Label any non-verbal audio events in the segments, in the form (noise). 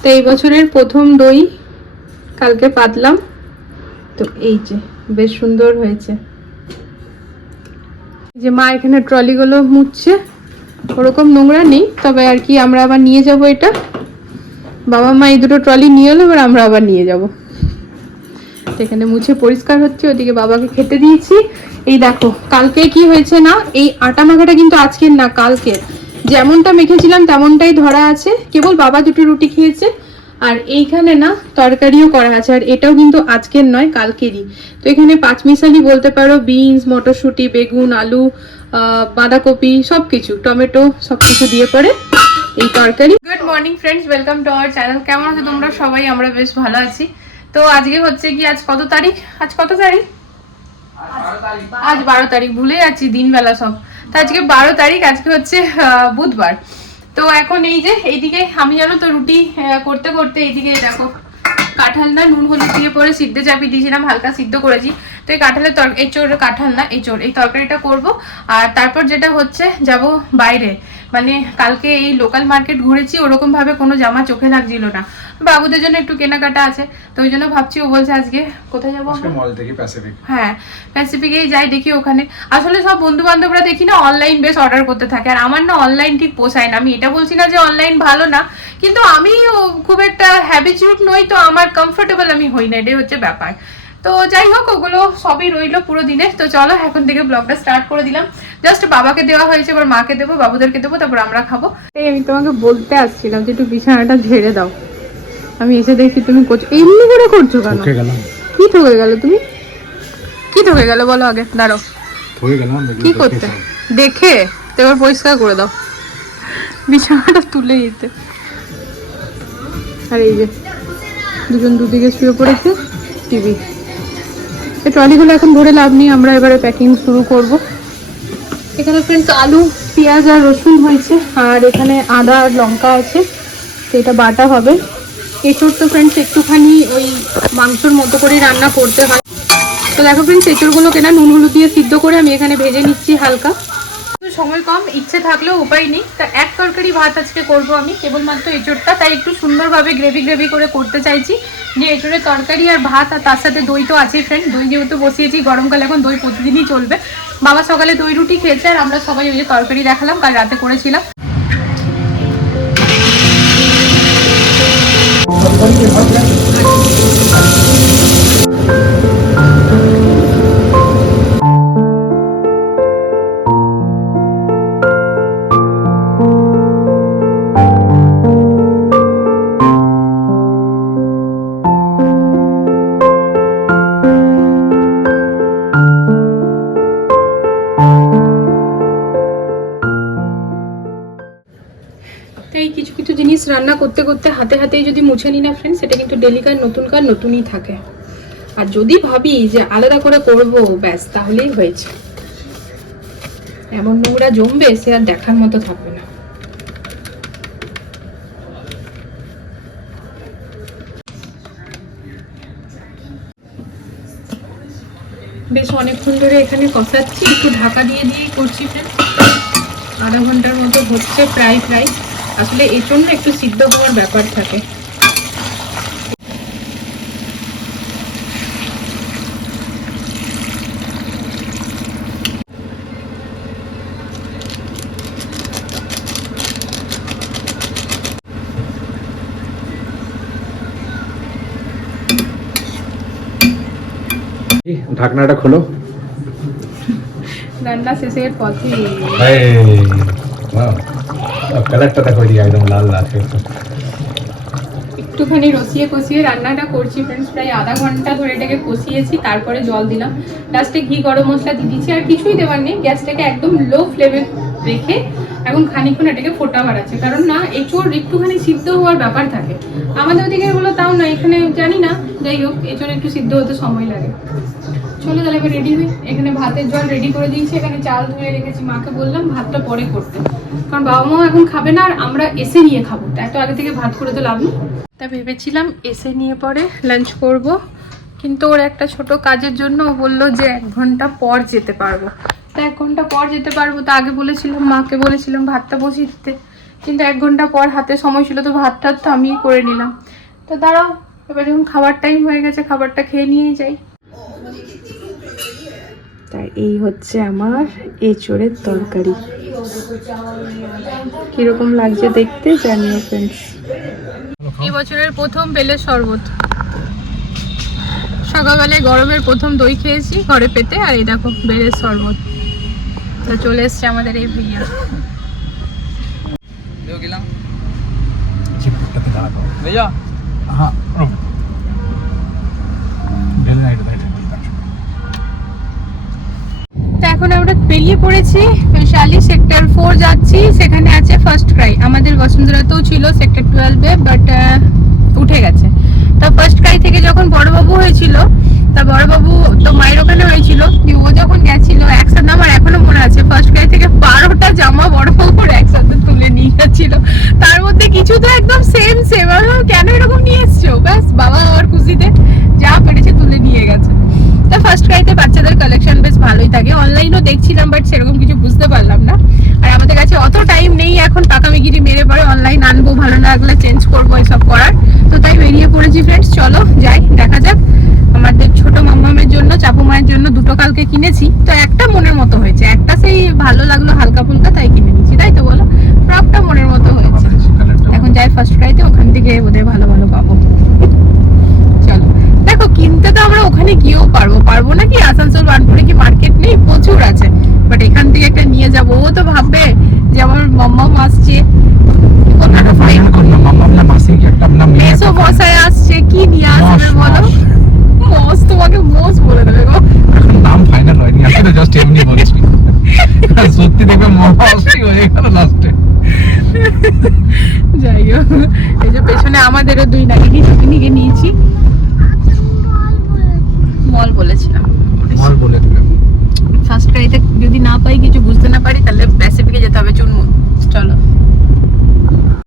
তো এই বছরের প্রথম দই কালকে পাতলাম। তো এই যে, বেশ সুন্দর হয়েছে। যে মা এখানে ট্রলিগুলো মুছছে, ওরকম নোংরা নেই, তবে আর কি আমরা আবার নিয়ে যাব এটা। বাবা মা এই দুটো ট্রলি নিয়ে এলো, এবার আমরা আবার নিয়ে যাব। এখানে মুছে পরিষ্কার হচ্ছে, ওদিকে বাবাকে খেতে দিয়েছি। এই দেখো, কালকে কি হয়েছে না, এই আটা মাখাটা কিন্তু আজকের না, কালকের। যেমনটা মেখেছিলাম তেমনটাই ধরা আছে। কেবল বাবা দুটো রুটি খেয়েছে আর এইখানে না তরকারিও করা আছে আর এটাও কিন্তু আজকের নয় কালকেরই। তো এখানে পাঁচমিশালি বলতে পারো বিনস মটরশুঁটি বেগুন আলু আহ, বাঁধাকপি সব কিছু টমেটো সব কিছু দিয়ে পরে এই তরকারি। Good morning friends welcome to our channel কেমন আছো তোমরা সবাই? আমরা বেশ ভালো আছি। তো আজকে হচ্ছে কি আজ কত তারিখ? আজ কত তারিখ। আজ বারো তারিখ ভুলে যাচ্ছি দিনবেলা সব। তো আজকে বারো তারিখ, আজকে হচ্ছে বুধবার। তো এখন এই যে, এইদিকে আমি জানো তো রুটি করতে করতে এইদিকে দেখো, কাঁঠাল না নুন হলুদ দিয়ে পরে সিদ্ধ চাপিয়ে দিয়েছিলাম, হালকা সিদ্ধ করেছি। তো এই কাঁঠালের তর, এই চোর কাঁঠাল না, এই চোর, এই তরকারিটা করব। আর তারপর যেটা হচ্ছে, যাব বাইরে। মানে কালকে এই লোকাল মার্কেট ঘুরেছি ওরকম ভাবে কোনো জামা চোখে লাগছিল না। বাবুদের জন্য একটু কেনাকাটা আছে তো ওই জন্য ভাবছি ও বলছে আজকে কোথায় যাব আজকে মল থেকে প্যাসিফিক হ্যাঁ প্যাসিফিকেই যাই দেখি ওখানে। আসলে সব বন্ধু বান্ধবরা দেখি না অনলাইন বেশ অর্ডার করতে থাকে আর আমার না অনলাইন ঠিক পোষায় না। আমি এটা বলছি না যে অনলাইন ভালো না কিন্তু আমি খুব একটা হ্যাবিচুড নই তো আমার কমফোর্টেবল আমি হই না এটাই হচ্ছে ব্যাপার। তো যাই হোক ওগুলো সবই রইল পুরো দিনে। তো চলো এখন থেকে ব্লগটা স্টার্ট করে দিলাম। জাস্ট বাবাকে দেওয়া হয়েছে এবার মাকে দেবো বাবুদেরকে দেবো তারপর আমরা খাব। এই আমি তোমাকে বলতে আসছিলাম যে একটু বিছানাটা ঝেড়ে দাও। আমি এসে দেখছি তুমি করছ এমনি করে করছ কেন? ঠকে গেলাম। কি ঠকে গেল তুমি? কি ঠকে গেল বলো আগে দাঁড়াও ঠকে গেলাম কি করতে? দেখে তো এবার পরিষ্কার করে দাও। বিছানাটা তুলে দিতে। আর এই যে দুজন দুদিকে শুয়ে পড়েছে টিভি। এই ট্রলিগুলো এখন ভরে লাভ নেই আমরা এবারে প্যাকিং শুরু করব। এখানে ফ্রেন্ডস আলু পেঁয়াজ আর রসুন হয়েছে আর এখানে আদা আর লঙ্কা আছে তো এটা বাটা হবে। এঁচড় তো ফ্রেন্ডস একটুখানি ওই মাংসর মতো করেই রান্না করতে হয়। তো দেখো ফ্রেন্ডস এঁচড়গুলো কেনা নুন হলুদ দিয়ে সিদ্ধ করে আমি এখানে ভেজে নিচ্ছি হালকা। সময় কম, ইচ্ছে থাকলেও উপায় নেই। তা এক তরকারি ভাত আজকে করব আমি, কেবলমাত্র এঁচড়টা, তাই একটু সুন্দরভাবে গ্রেভি গ্রেভি করে করতে চাইছি যে এঁচড়ের তরকারি আর ভাত আর তার সাথে দই তো আছেই ফ্রেন্ড দই যেহেতু বসিয়েছি, গরমকালে এখন দই প্রতিদিনই চলবে। বাবা সকালে দই রুটি খেয়েছে আর আমরা সবাই ওই যে তরকারি দেখালাম, কাল রাতে করেছিলাম। Thank you. তো এই কিছু কিছু জিনিস রান্না করতে করতে হাতে হাতেই যদি মুছে নিই না ফ্রেন্ড সেটা কিন্তু ডেলিকার নতুনকার নতুনই থাকে। আর যদি ভাবি যে আলাদা করে করব, ব্যাস, তাহলেই হয়েছে। এমন নোংরা জমবে, সে আর দেখার মতো থাকবে না। বেশ অনেকক্ষণ ধরে এখানে কষাচ্ছি, একটু ঢাকা দিয়ে দিয়েই করছি ফ্রেন্ড আধা ঘণ্টার মতো হচ্ছে, প্রায় প্রায়। আসলে এর জন্য একটু সিদ্ধ হওয়ার ব্যাপার থাকে। ঢাকনাটা খোলো। রান্না শেষের পথে কালারটা দেখো এদিকে, একদম লাল লাল একটুখানি রসিয়ে কষিয়ে রান্নাটা করছি ফ্রেন্ডস প্রায় আধা ঘণ্টা ধরে এটাকে কষিয়েছি, তারপরে জল দিলাম। লাস্টে ঘি গরম মশলা দিয়ে দিচ্ছি, আর কিছুই দেওয়ার নেই, গ্যাসটাকে একদম লো ফ্লেমে রেখে এখন খানিকক্ষণ এটাকে ফোটাবার আছে কারণ না, এঁচোড় একটুখানি সিদ্ধ হওয়ার ব্যাপার থাকে। আমাদের ওদিকে এগুলো তাও না, এখানে জানি না, যাই হোক, এঁচোড় একটু সিদ্ধ হতে সময় লাগে। চলো তাহলে এবার রেডি হই এখানে ভাতের জল রেডি করে দিয়েছি, এখানে চাল ধুয়ে রেখেছি, মাকে বললাম ভাতটা পরে করতে। কারণ বাবা মাও এখন খাবে না, আর আমরা এসে নিয়ে খাব। এত আগে থেকে ভাত করে তো লাভ নেই। তা ভেবেছিলাম এসে নিয়ে পরে লাঞ্চ করব, কিন্তু ওর একটা ছোট কাজের জন্য ও বলল যে এক ঘণ্টা পর যেতে পারব। তা এক ঘণ্টা পর যেতে পারব, তা আগে বলেছিলাম, মাকে বলেছিলাম ভাতটা বসিয়ে দিতে। কিন্তু এক ঘণ্টা পর হাতে সময় ছিল, তো ভাতটা তো আমিই করে নিলাম। তো দাঁড়াও, এবার যখন খাবার টাইম হয়ে গেছে, খাবারটা খেয়ে নিয়েই যাই। তাই এই হচ্ছে আমার এঁচড়ের তরকারি। কীরকম লাগছে দেখতে জানিও ফ্রেন্ডস এই বছরের প্রথম বেলের শরবত। সকালবেলায় গরমের প্রথম দই খেয়েছি ঘরে পেতে আর এই দেখো বেলের শরবত। তো চলে এসছে আমাদের এই ভিডিও গেলাম। হ্যাঁ এখন আমরা বেরিয়ে পড়েছি বৈশালী সেক্টর ফোর যাচ্ছি, সেখানে আছে ফার্স্ট ক্রাই আমাদের বসুন্ধরাতেও ছিল সেক্টর টুয়েলভে বাট উঠে গেছে। তা ফার্স্ট ক্রাই থেকে যখন বড়বাবু হয়েছিল, তা বড়বাবু তো মায়ের ওখানে হয়েছিল ও যখন গেছিল, একসাথে আমার এখনও মনে আছে ফার্স্ট ক্রাই থেকে বারোটা জামা বড়বাবুর একসাথে তুলে নিয়ে গেছিল তার মধ্যে কিছু তো একদম সেম সেম কেন এরকম নিয়ে এসছো? ব্যাস, বাবা আমার খুশিতে যা পেরেছে তুলে নিয়ে গেছে তা ফার্স্ট ক্রাইতে বাচ্চাদের কালেকশন বেশ ভালোই থাকে অনলাইনও দেখছিলাম বাট সেরকম কিছু বুঝতে পারলাম না। আর আমাদের কাছে অত টাইম নেই এখন পাকামিগিরি মেরে পরে অনলাইন আনব, ভালো লাগলে চেঞ্জ করব এসব করার। তো তাই বেরিয়ে পড়েছি ফ্রেন্ডস চলো যাই, দেখা যাক। আমাদের ছোট মামামের জন্য, চাপু মায়ের জন্য দুটো কালকে কিনেছি। তো একটা মনের মতো হয়েছে, একটা সেই ভালো লাগল হালকা ফুলকা তাই কিনে নিয়েছি, তাই তো বলো ফ্রকটা মনের মতো হয়েছে এখন যাই ফার্স্ট ক্রাইতে ওখান থেকে বোধহয় ভালো ভালো পাবো চলো দেখো কিনতে তো আমরা ওখানে গিয়েও পারব পারব না কি আসানসোল বানপুরে কি মার্কেট নেই প্রচুর আছে বাট এখান থেকে একটা নিয়ে যাব ও তো ভাববে যে আমার মাম্মাম আসছে। মাসি কি একটা নাম নিয়ে মেসো বসায় আসছে কি নিয়ে আসবে বলো? মস। তোমাকে মস বলে দেবে গো। এখন নাম ফাইনাল হয়নি আমি তো জাস্ট এমনি বলছি। সত্যি দেখবে মহাশই হয়ে গেল লাস্টে যাই হোক এই যে পেছনে আমাদেরও দুই নাকি পিকনিকে নিয়েছি। মল বলেছিলাম। মল বলে দিবে। ফার্স্ট ক্রাইতে যদি না পাই কিছু বুঝতে না পারি তাহলে প্যাসিফিকে যেতে হবে চুনমুন। চলো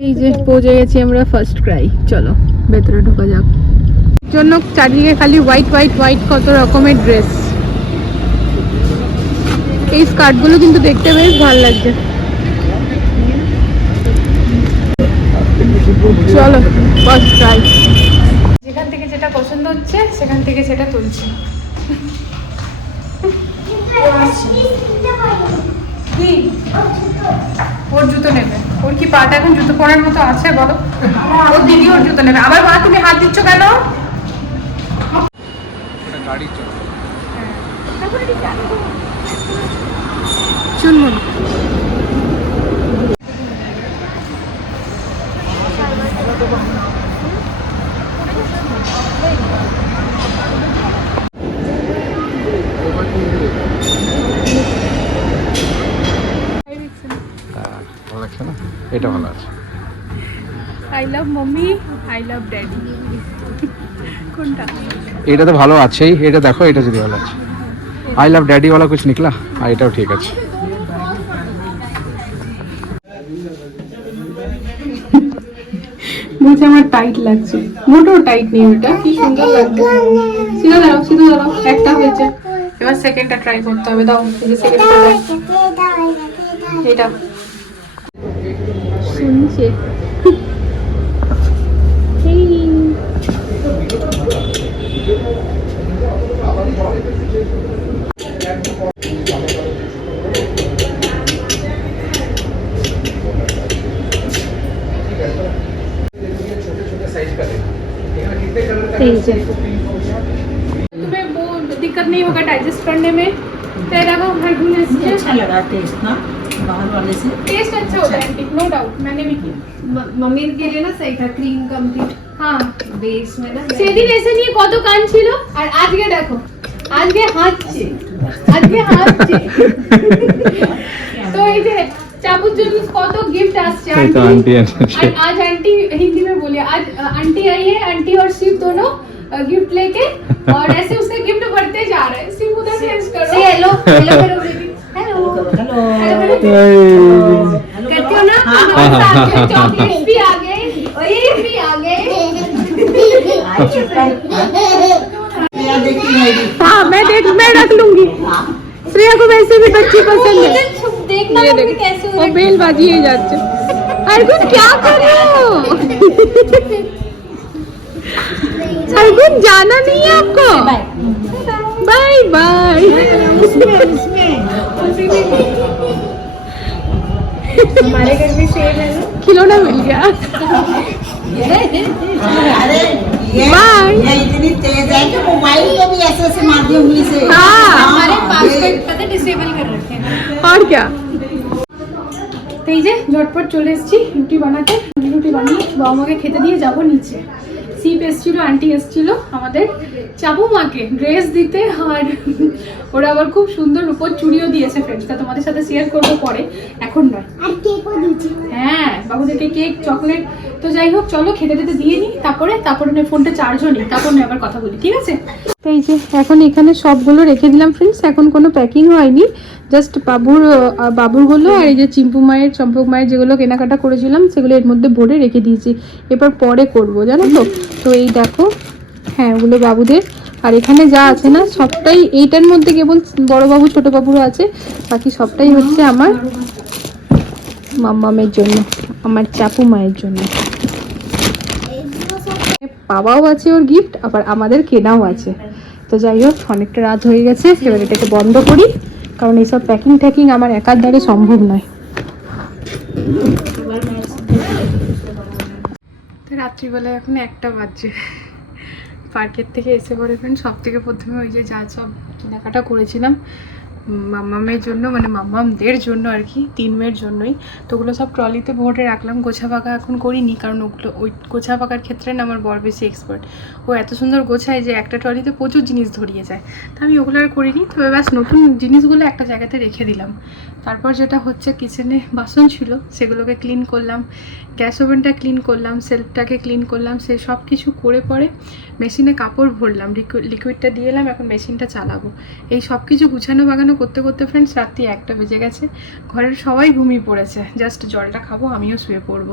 এই যে পৌঁছে গেছি আমরা ফার্স্ট ক্রাই চলো ভেতরে ঢোকা যাক জন্য চারদিকে খালি হোয়াইট হোয়াইট হোয়াইট কত রকমের ড্রেস এই স্কার্টগুলো কিন্তু দেখতে বেশ ভালো লাগছে চলো ফার্স্ট ট্রাই যেখান থেকে যেটা পছন্দ হচ্ছে সেখান থেকে সেটা তুলছি কি ওর কি পাটা এখন জুতো পরার মতো আছে বলো? ওর দিদি ওর জুতো নেবে। আবার মা তুমি হাত দিচ্ছ কেন? গাড়ি চুনমুন ভালো লাগছে না এটা ভালো আছে I love mummy I love daddy কোনটা এটা তো ভালো আছেই এটা দেখো এটা যদি ভালো আছে আই লাভ ড্যাডি वाला कुछ निकला আর এটাও ঠিক আছে বলছে আমার টাইট লাগছে মোটেও টাইট নেই ওটা কি সুন্দর লাগছে সিধা দাঁড়াও সিধা দাঁড়াও একটা হয়েছে এবার সেকেন্ডটা ট্রাই করতে হবে দাও এই যে সেকেন্ডটা এটা handshake. (laughs) hey. तुम्हें वो दिक्कत नहीं होगा डाइजेस्ट करने में तेरा को अच्छा लगा टेस्ट ना बाहर वाले से टेस्ट अच्छा होता है आंटी नो डाउट मैंने भी किया मम्मी के लिए ना सही था क्रीम कम्प्लीट हाँ बेस में ना সেদিন এসে নিয়ে কত কান ছিল আর আজকে দেখো আজকে হাঁটছে আজকে হাঁটছে তো এই যে চাবুর জন্য কত गिफ्ट আসছে এই তো आंटी আন্টি আছে आज आज आंटी हिंदी में बोलिए आज अ, आंटी आई है आंटी और शिव दोनों गिफ्ट लेके और ऐसे उससे गिफ्ट बढ़ते जा रहे हैं शिव उधर फेस करो से हेलो हेलो करो बेबी हेलो हेलो करते हो ना भी आ गए भी आ गए हाँ मैं देख मैं रख लूँगी श्रेया को वैसे भी बच्चे पसंद है देखना ये देख और बेलबाजी है जाते अर्जुन क्या कर रहे हो अर्जुन जाना नहीं है आपको बाय बाय हमारे घर में सेब है ना? खिलौना मिल गया। अरे ये Bye. ये इतनी तेज है कि मोबाइल को भी ऐसे ऐसे मार दिया उंगली से। हाँ। हमारे पास पासवर्ड पता डिसेबल कर रखे हैं। और क्या? এই যে ঝটপট চলে এসেছি রুটি বানাতে। রুটি বানিয়ে বাবা মাকে খেতে দিয়ে যাব নিচে। সিপ এসছিল আন্টি এসছিল আমাদের। চাবু মাকে ড্রেস দিতে আর ওরা আবার খুব সুন্দর উপর চুড়িও দিয়েছে ফ্রেন্ডস তা তোমাদের সাথে শেয়ার করব পরে। এখন নয়। আর কেকও দিয়েছে। হ্যাঁ বাবুদেরকে কেক চকলেট তো যাই হোক, চলো খেতে খেতে দিয়ে নিই তারপরে তারপরে ফোনটা চার্জও নিই, তারপর আবার কথা বলি, ঠিক আছে? তো এই যে, এখন এখানে সবগুলো রেখে দিলাম ফ্রেন্ডস এখন কোনো প্যাকিং হয়নি জাস্ট বাবুর বাবুরগুলো আর এই যে চিম্পু মায়ের, চম্পক মায়ের যেগুলো কেনাকাটা করেছিলাম, সেগুলো এর মধ্যে ভরে রেখে দিয়েছি এবার পরে করব, জানো তো? তো এই দেখো হ্যাঁ ওগুলো বাবুদের, আর এখানে যা আছে না, সবটাই এইটার মধ্যে কেবল বড় বাবু, ছোট বাবুরও আছে, বাকি সবটাই হচ্ছে আমার মাম্মামের জন্য, আমার চাপু মায়ের জন্য। বাবাও আছে ওর গিফট আবার আমাদের কেনাও আছে। তো যাই হোক, অনেকটা রাত হয়ে গেছে, এবার এটাকে বন্ধ করি, কারণ এইসব প্যাকিং ট্যাকিং আমার একার দ্বারে সম্ভব নয়। তো এখন একটা বাজছে। পার্কের থেকে এসে পরে ফ্রেন্ড সব থেকে প্রথমে ওই যে যা সব কেনাকাটা করেছিলাম উম, মাম্মামের জন্য মানে মাম্মামদের জন্য আর কি তিন মেয়ের জন্যই। তো ওগুলো সব ট্রলিতে ভরে রাখলাম গোছা পাকা এখন করিনি কারণ ওগুলো ওই গোছা পাকার ক্ষেত্রে না আমার বর বেশি এক্সপার্ট ও এত সুন্দর গোছায় যে একটা ট্রলিতে প্রচুর জিনিস ধরিয়ে যায়। তা আমি ওগুলো আর করিনি তবে ব্যাস নতুন জিনিসগুলো একটা জায়গাতে রেখে দিলাম। তারপর যেটা হচ্ছে কিচেনে বাসন ছিল সেগুলোকে ক্লিন করলাম গ্যাস ওভেনটা ক্লিন করলাম সেলফটাকে ক্লিন করলাম সে সব কিছু করে পরে মেশিনে কাপড় ভরলাম লিকুইডটা দিয়ে এলাম এখন মেশিনটা চালাবো। এই সব কিছু গুছানো বাগানো করতে করতে ফ্রেন্ডস রাত্রি একটা বেজে গেছে। ঘরের সবাই ঘুমিয়ে পড়েছে। জাস্ট জলটা খাব, আমিও শুয়ে পড়ব।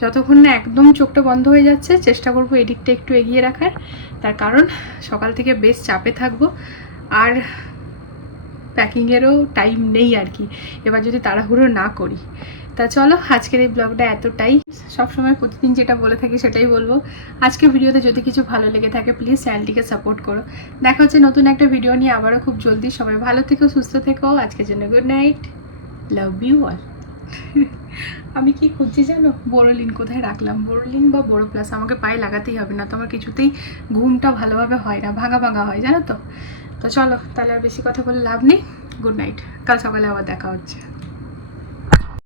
যতক্ষণ না একদম চোখটা বন্ধ হয়ে যাচ্ছে, চেষ্টা করব এডিটটা একটু এগিয়ে রাখার। তার কারণ, সকাল থেকে বেশ চাপে থাকব। আর প্যাকিংয়েরও টাইম নেই আর কি। এবার যদি তাড়াহুড়ো না করি। তা চলো, আজকের এই ব্লগটা এতটাই। সবসময় প্রতিদিন যেটা বলে থাকি সেটাই বলব। আজকে ভিডিওতে যদি কিছু ভালো লেগে থাকে প্লিজ চ্যানেলটিকে সাপোর্ট করো। দেখা হচ্ছে নতুন একটা ভিডিও নিয়ে আবারও খুব জলদি। সবাই ভালো থেকো, সুস্থ থেকো। আজকের জন্য good night love you all আমি কি খুঁজছি জানো? বোরোলিন কোথায় রাখলাম? বোরোলিন বা বোরো প্লাস আমাকে পায়ে লাগাতেই হবে না তো, আমার কিছুতেই ঘুমটা ভালোভাবে হয় না, ভাঙা ভাঙা হয়, জানো তো? তো চলো, তাহলে আর বেশি কথা বলে লাভ নেই। গুড নাইট কাল সকালে আবার দেখা হচ্ছে।